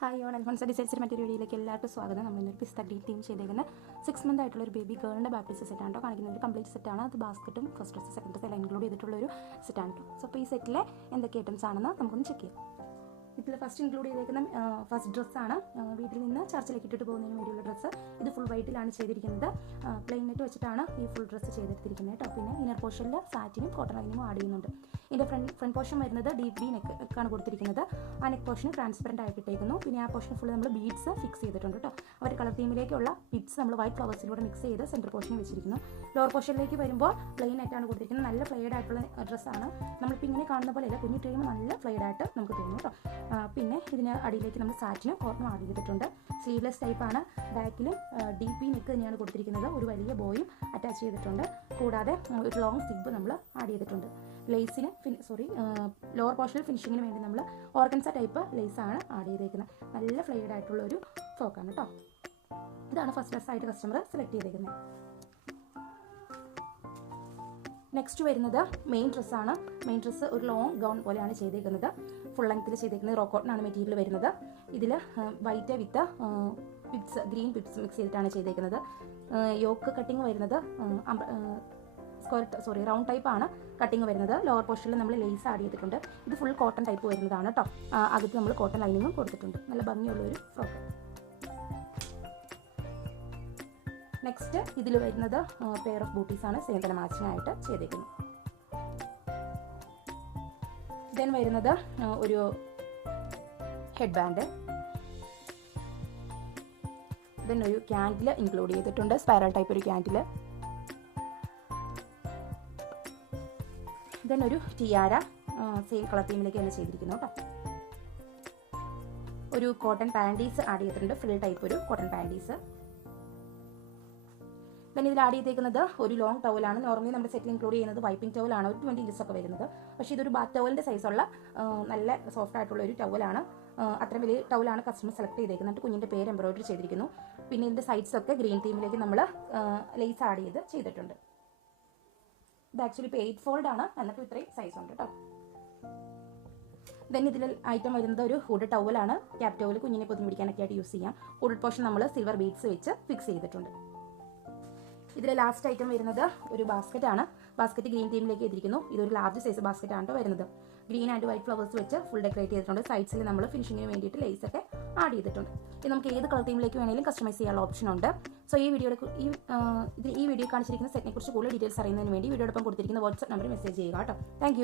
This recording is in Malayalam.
ഹായ് ഓൺ അൽഫോൺസ ഡിസൈൻസിൻ്റെ മറ്റൊരു വീഡിയോയിലേക്ക് എല്ലാവർക്കും സ്വാഗതം. നമ്മളിന്നൊരു പിസ്ത ഗ്രീൻ തീം ചെയ്തേക്കുന്ന 6 month ആയിട്ടുള്ള ഒരു ബേബി ഗേളിൻ്റെ ബാപ്റ്റിസ്റ്റ് സെറ്റാണ് കേട്ടോ കാണിക്കുന്ന ഒരു കംപ്ലീറ്റ് സെറ്റാണ്. അത് ബാസ്ക്കറ്റും ഫസ്റ്റ് ഡ്രസ്സ് സെക്കൻഡ് ഡ്രസ്സ് എല്ലാം ഇൻക്ലൂഡ് ചെയ്തിട്ടുള്ളൊരു സെറ്റാണ് കേട്ടോ. സോ അപ്പോൾ ഈ സെറ്റിലെ എന്തൊക്കെ ഐറ്റംസ് ആണെന്ന് നമുക്കൊന്ന് ചെക്ക് ചെയ്യാം. ഇതിൽ ഫസ്റ്റ് ഇൻക്ലൂഡ് ചെയ്തേക്കുന്ന ഫസ്റ്റ് ഡ്രസ്സാണ്. വീട്ടിൽ നിന്ന് ചർച്ചിലേക്ക് ഇട്ടിട്ട് പോകുന്നതിന് വേണ്ടിയുള്ള ഡ്രസ്സ്. ഇത് ഫുൾ വൈറ്റിലാണ് ചെയ്തിരിക്കുന്നത്. പ്ലെയിൻ നെറ്റ് വെച്ചിട്ടാണ് ഈ ഫുൾ ഡ്രസ്സ് ചെയ്തെടുത്തിരിക്കുന്നത് കേട്ടോ. പിന്നെ ഇന്നർ പോർഷനിൽ സാറ്റിനും കോട്ടൺ ലൈനിങ്ങും ആഡ് ചെയ്യുന്നുണ്ട്. ഇതിൻ്റെ ഫ്രണ്ട് പോർഷൻ വരുന്നത് ഡീപ് വി നെക്കാണ് കൊടുത്തിരിക്കുന്നത്. ആ നെക്ക് പോർഷൻ ട്രാൻസ്പെറൻറ്റ് ആയിട്ട് ഇട്ടേക്കുന്നു. പിന്നെ ആ പോർഷൻ ഫുൾ നമ്മൾ ബീഡ്സ് ഫിക്സ് ചെയ്തിട്ടുണ്ട് കേട്ടോ. അവർ കളർ തീമിലേക്കുള്ള ബീഡ്സ് നമ്മൾ വൈറ്റ് ഫ്ലവേഴ്സിലൂടെ മിക്സ് ചെയ്ത് സെൻറ്റർ പോർഷനിൽ വെച്ചിരിക്കുന്നു. ലോവർ പോർഷനിലേക്ക് വരുമ്പോൾ പ്ലെയിൻ നെറ്റാണ് കൊടുത്തിരിക്കുന്നത്. നല്ല ഫ്ലെയർഡ് ആയിട്ടുള്ള ഡ്രസ്സാണ്. നമ്മളിപ്പോൾ ഇങ്ങനെ കാണുന്ന പോലെയല്ല, കുഞ്ഞിട്ട് കഴിയുമ്പോൾ നല്ല ഫ്ലെയർഡ് ആയിട്ട് നമുക്ക് തോന്നും കേട്ടോ. പിന്നെ ഇതിന് അടിയിലേക്ക് നമ്മൾ സാറ്റിനും കോട്ടണും ആഡ് ചെയ്തിട്ടുണ്ട്. സ്ലീവ്ലെസ് ടൈപ്പാണ്. ബാക്കിലും ഡീപ് വി നെക്ക് തന്നെയാണ് കൊടുത്തിരിക്കുന്നത്. ഒരു വലിയ ബോയും അറ്റാച്ച് ചെയ്തിട്ടുണ്ട്. കൂടാതെ ഒരു ലോങ് സിബ് നമ്മൾ ആഡ് ചെയ്തിട്ടുണ്ട്. ലേസിന് ലോവർ പോർഷണൽ ഫിനിഷിങ്ങിന് വേണ്ടി നമ്മൾ ഓർഗൻസ ടൈപ്പ് ലേസാണ് ആഡ് ചെയ്തേക്കുന്നത്. നല്ല ഫ്ലെയർഡ് ആയിട്ടുള്ള ഒരു ഫ്രോക്കാണ് കേട്ടോ. ഇതാണ് ഫസ്റ്റ് ഡ്രസ്സായിട്ട് കസ്റ്റമർ സെലക്ട് ചെയ്തേക്കുന്നത്. നെക്സ്റ്റ് വരുന്നത് മെയിൻ ഡ്രസ്സാണ്. മെയിൻ ഡ്രസ്സ് ഒരു ലോങ് ഗൗൺ പോലെയാണ് ചെയ്തേക്കുന്നത്. ഫുൾ ലെങ്ത്തിൽ ചെയ്തേക്കുന്നത്. റോ കോട്ടൺ ആണ് മെറ്റീരിയൽ വരുന്നത്. ഇതിൽ വൈറ്റ് വിത്ത് പിപ്സ് ഗ്രീൻ പിപ്സ് മിക്സ് ചെയ്തിട്ടാണ് ചെയ്തേക്കുന്നത്. യോക്ക് കട്ടിങ് വരുന്നത് റൗണ്ട് ടൈപ്പ് ആണ് കട്ടിങ് വരുന്നത്. ലോവർ പോർഷനിൽ നമ്മൾ ലേസ് ആഡ് ചെയ്തിട്ടുണ്ട്. ഇത് ഫുൾ കോട്ടൺ ടൈപ്പ് വരുന്നതാണ് കേട്ടോ. അകത്ത് നമ്മൾ കോട്ടൺ ലൈനിങ്ങും കൊടുത്തിട്ടുണ്ട്. നല്ല ഭംഗിയുള്ളൊരു ഫ്രോക്ക്. നെക്സ്റ്റ് ഇതിൽ വരുന്നത് പെയർ ഓഫ് ബൂട്ടീസാണ്. സെയിം തന്നെ മാച്ചിനായിട്ട് ചെയ്തേക്കുന്നത്. ദെൻ വരുന്നത് ഒരു ഹെഡ് ബാൻഡ്. ദെൻ ഒരു ക്യാൻഡിൽ ഇൻക്ലൂഡ് ചെയ്തിട്ടുണ്ട്. സ്പൈറൽ ടൈപ്പ് ഒരു ക്യാൻഡിൽ. ദെൻ ഒരു ടിയാര സെയിം കളർ തീമിലേക്ക് തന്നെ ചെയ്തിരിക്കുന്നു കേട്ടോ. ഒരു കോട്ടൺ പാൻറ്റീസ് ആഡ് ചെയ്തിട്ടുണ്ട്. ഫ്രിൽ ടൈപ്പ് ഒരു കോട്ടൺ പാൻറ്റീസ്. പിന്നെ ഇതിൽ ആഡ് ചെയ്തേക്കുന്നത് ഒരു ലോങ് ടവലാണ്. നോർമലി നമ്മുടെ സെറ്റിൽ ഇൻക്ലൂഡ് ചെയ്യുന്നത് വൈപ്പിംഗ് ടവലാണ്. ഒരു 20 inches ഒക്കെ വരുന്നത്. പക്ഷേ ഇതൊരു ബാത്ത് ടവലിൻ്റെ സൈസുള്ള നല്ല സോഫ്റ്റ് ആയിട്ടുള്ള ഒരു ടവലാണ്. അത്രയും വലിയ ടവലാണ് കസ്റ്റമർ സെലക്ട് ചെയ്തേക്കുന്നത്. കുഞ്ഞിൻ്റെ പേര് എംബ്രോയിഡറി ചെയ്തിരിക്കുന്നു. പിന്നെ ഇതിൻ്റെ സൈഡ്സൊക്കെ ഗ്രീൻ തീമിലേക്ക് നമ്മൾ ലേസ് ആഡ് ചെയ്തിട്ടുണ്ട്. ഇത് ആക്ച്വലി ഇപ്പോൾ 8 fold ആണ്. എന്നിട്ട് ഇത്രയും സൈസ് ഉണ്ട് കേട്ടോ. ദെൻ ഇതിൽ ഐറ്റം വരുന്നത് ഒരു ഹുഡ് ടവലാണ്. ക്യാപ് ടവൽ കുഞ്ഞിനെ പൊതിഞ്ഞ് പിടിക്കാനൊക്കെ ആയിട്ട് യൂസ് ചെയ്യാം. ഹുഡ് പോർഷൻ നമ്മൾ സിൽവർ ബീഡ്സ് വെച്ച് ഫിക്സ് ചെയ്തിട്ടുണ്ട്. ഇതിലെ ലാസ്റ്റ് ഐറ്റം വരുന്നത് ഒരു ബാസ്ക്കറ്റ് ആണ്. ബാസ്ക്കറ്റ് ഗ്രീൻ തീമിലേക്ക് ചെയ്തിരിക്കുന്നു. ഇതൊരു ലാർജ് സൈസ് ബാസ്ക്കറ്റ് ആണ് വരുന്നത്. ഗ്രീൻ ആൻഡ് വൈറ്റ് ഫ്ലവേഴ്സ് വെച്ച് ഫുൾ ഡെക്കറേറ്റ് ചെയ്തിട്ടുണ്ട്. സൈഡ്സിൽ നമ്മൾ ഫിനിഷിങ്ങിന് വേണ്ടിയിട്ട് ലേസ് ഒക്കെ ആഡ് ചെയ്തിട്ടുണ്ട്. ഇത് നമുക്ക് ഏത് കളർ തീമിലേക്ക് വേണമെങ്കിലും കസ്റ്റമൈസ് ചെയ്യാനുള്ള ഓപ്ഷൻ ഉണ്ട്. സോ ഈ വീഡിയോ കാണിച്ചിരിക്കുന്ന സെറ്റിനെ കുറിച്ച് കൂടുതൽ ഡീറ്റെയിൽസ് അറിയുന്നതിന് വേണ്ടി വീഡിയോടൊപ്പം കൊടുത്തിരിക്കുന്ന വാട്സ്ആപ്പ് നമ്പർ മെസ്സേജ് ചെയ്യുക കേട്ടോ. താങ്ക്